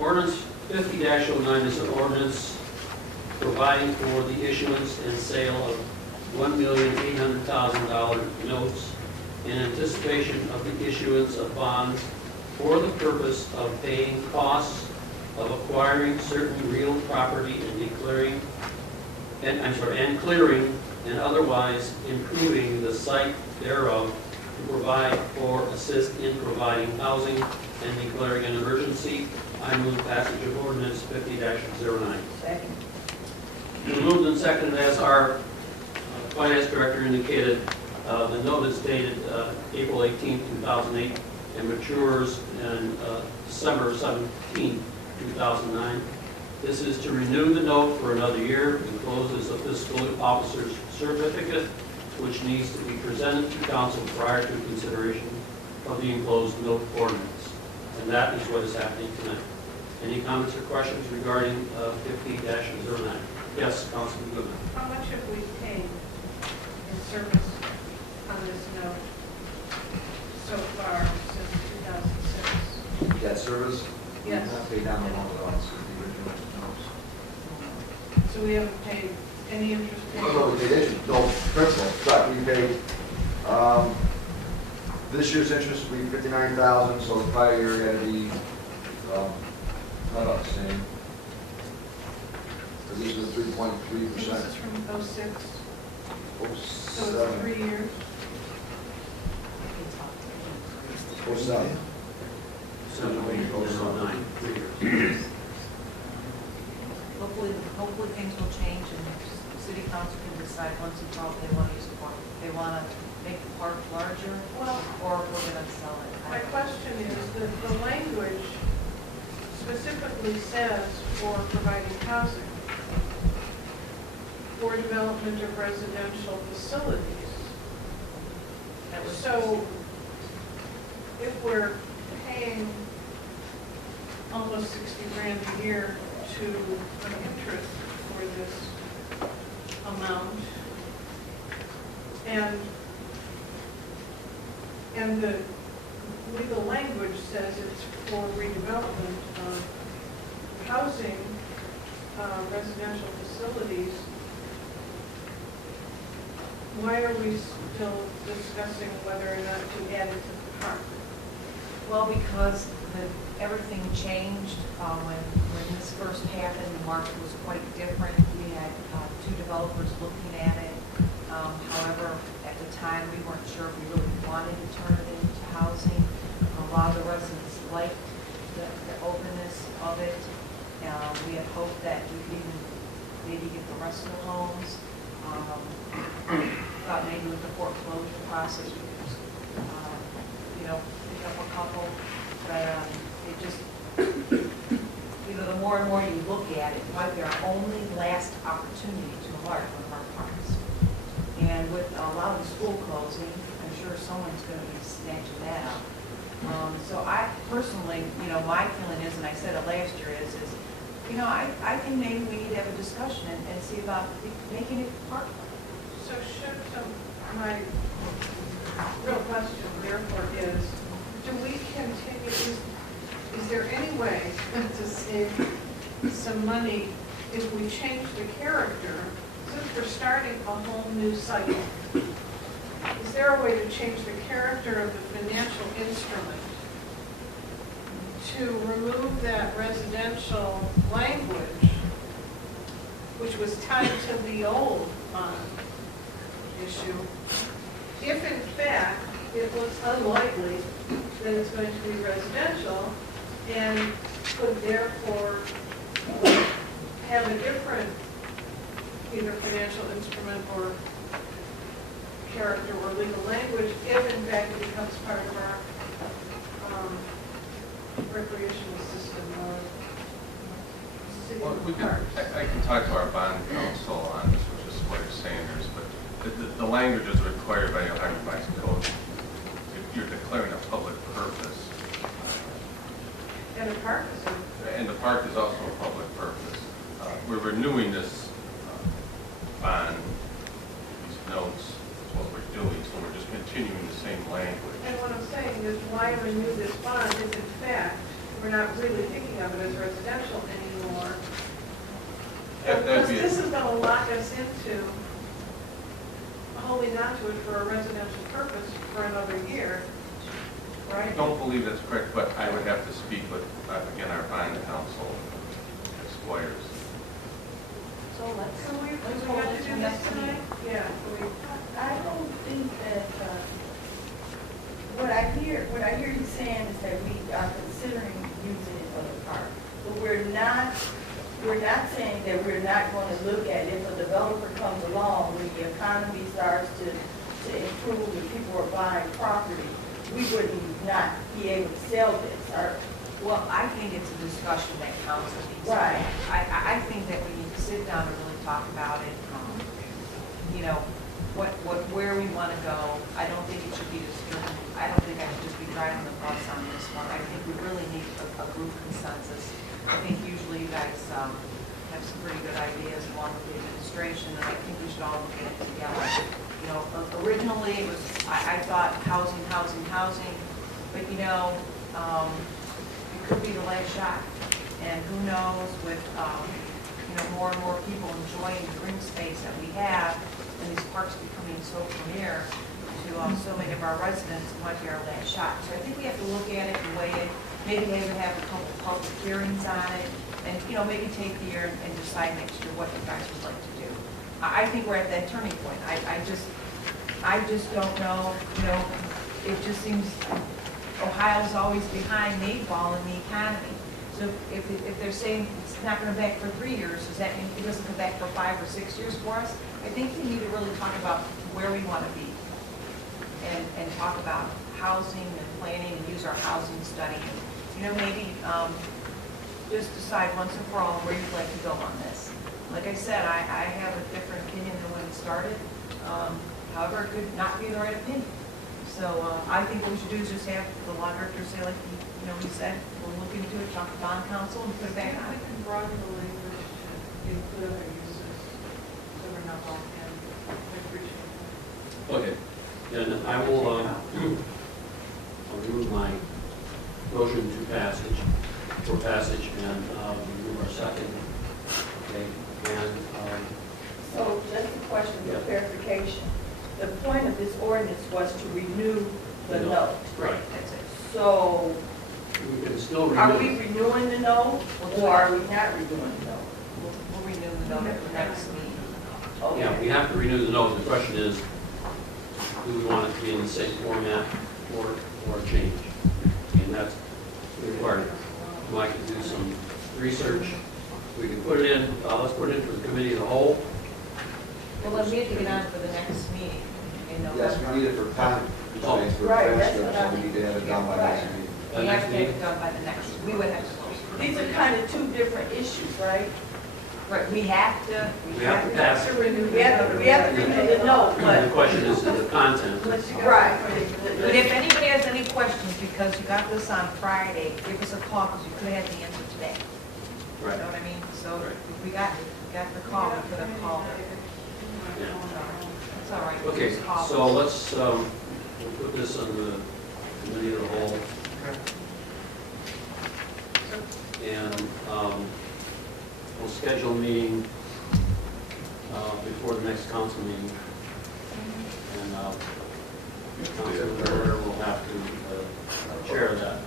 Ordinance 50-09 is an ordinance providing for the issuance and sale of $1,800,000 notes in anticipation of the issuance of bonds for the purpose of paying costs of acquiring certain real property and declaring, and clearing and otherwise improving the site thereof to provide or assist in providing housing and declaring an emergency. I move passage of ordinance 50-09. Second. Moved and seconded, as our finance director indicated. The note is dated April 18, 2008, and matures in December 17, 2009. This is to renew the note for another year. Encloses a fiscal officer's certificate, which needs to be presented to council prior to consideration of the enclosed note ordinance. And that is what is happening tonight. Any comments or questions regarding 50-09? Yes, Councilman Goodman. How much have we paid in service on this note so far since 2006? Debt service? Yes. We have paid down the loan balance with the original notes. So we haven't paid any interest No, paid? we paid interest, no principal, but we paid, this year's interest will be $59,000, so the prior year had to be, not about the same. Because this was 3.3%. This is from 06, so it's 07. 3 years. 07. 7-8-09, 3 years. Hopefully things will change and city council can decide once and for all if they want to use the park. They want to make the park larger, Well, or if we're going to sell it. my question is that the language specifically says for providing housing, for development of residential facilities. That was So if we're paying almost 60 grand a year to an interest for this amount, and the legal language says it's for redevelopment of housing, residential facilities, why are we still discussing whether or not to add it to the park? Well, because everything changed when this first happened. The market was quite different. We had two developers looking at it. However, at the time, we weren't sure if we really wanted to turn it into housing. A lot of the residents liked the openness of it. We had hoped that we could even maybe get the rest of the homes. Thought maybe with the foreclosure process, we could just, pick up a couple. But it just, the more and more you look at it, it might be our only last opportunity to enlarge one of our parks. And with a lot of the school closing, I'm sure someone's going to be snatching that up. So I personally, my feeling is, and I said it last year, is I think maybe we need to have a discussion and see about making it park. So my real question therefore is, do we continue, is there any way to save some money if we change the character, since we're starting a whole new cycle? Is there a way to change the character of the financial instrument to remove that residential language, which was tied to the old bond issue, if in fact it looks unlikely that it's going to be residential and could therefore have a different either financial instrument or character or legal language if in fact it becomes part of our recreational system or city Well, parks? I can talk to our bond council on this, which is Square Sanders, but the language is required by the Ohio Revised Code. You're declaring a public purpose. And the park is And the park is also a public purpose. We're renewing this bond, these notes, is what we're doing, so we're just continuing the same language. And what I'm saying is why renew this bond if in fact we're not really thinking of it as residential anymore. That'd Because be- this is gonna lock us into holding on to it for a residential purpose for another year, I right? don't believe that's correct, but I would have to speak with, again, our bond counsel, Squires. So let's, So we let's got hold to it do to this next tonight? meeting. Yeah, I don't think that, what I hear you saying is that we are considering using it for the park. But we're not saying that we're not going to look at it. If a developer comes along, when the economy starts to improve and people are buying property, we wouldn't not be able to sell this. Well, I think it's a discussion that council needs to Right. have. I think that we need to sit down and really talk about it, you know, where we want to go. I don't think it should be this, I don't think I should just be driving the bus on this one. I think we really need a group consensus. I think usually you guys have some pretty good ideas along with the administration, and I think we should all look at it together. You know, originally it was, I thought housing, but you know, it could be the last shot. And who knows with, you know, more and more people enjoying the green space that we have, and these parks becoming so premier to so many of our residents, it might be our last shot. So I think we have to look at it and weigh it, maybe even have a couple public hearings on it, and, you know, maybe take the year and decide next year what you guys would like to do. I think we're at that turning point. I just don't know, you know, it just seems Ohio's always behind the eight ball in the economy. So if they're saying it's not going to back for 3 years, does that mean it doesn't come back for 5 or 6 years for us? I think we need to really talk about where we want to be and talk about housing and planning and use our housing study. And, you know, maybe just decide once and for all where you'd like to go on this. Like I said, I have a different opinion than when it started. However, it could not be the right opinion. So I think what we should do is just have the law director say, like, you know, he said, we'll look into it, talk to bond council, and put it back on. we can broaden the language to include other uses, so we're not locked in. I appreciate that. Okay, then I will, I'll remove my motion to passage, and remove our second. Okay, and, So just a question Yeah. for clarification. The point of this ordinance was to renew the note. right, That's it. So we can still are we remove. renewing the note or are we not renewing the note? We'll renew the note at the next meeting. Okay. Yeah, we have to renew the note. The question is, do we want it to be in the same format or change? And that's required. Mike can do some research. We can put it in, let's put it in for the committee of the whole. Well, then we have to get on for the next meeting in November. Yes, we need it for time, Oh. for Right, that's transcripts, what I so we need to have it done by next meeting. We have to have it done by the next, we would have to. These are kind of two different issues, right? Right, we have to. We have to pass it. We have to renew the note, The but, question is the content. Unless you got right. But if anybody has any questions, because you got this on Friday, give us a call, because you could have the answer today. You Right. know what I mean? So Right. if we got the call, we could have called it. Yeah. That's all right. Okay, Just call so it. let's, we'll put this on the committee of the whole. And we'll schedule a meeting before the next council meeting. And Councilman Werner will have to chair that.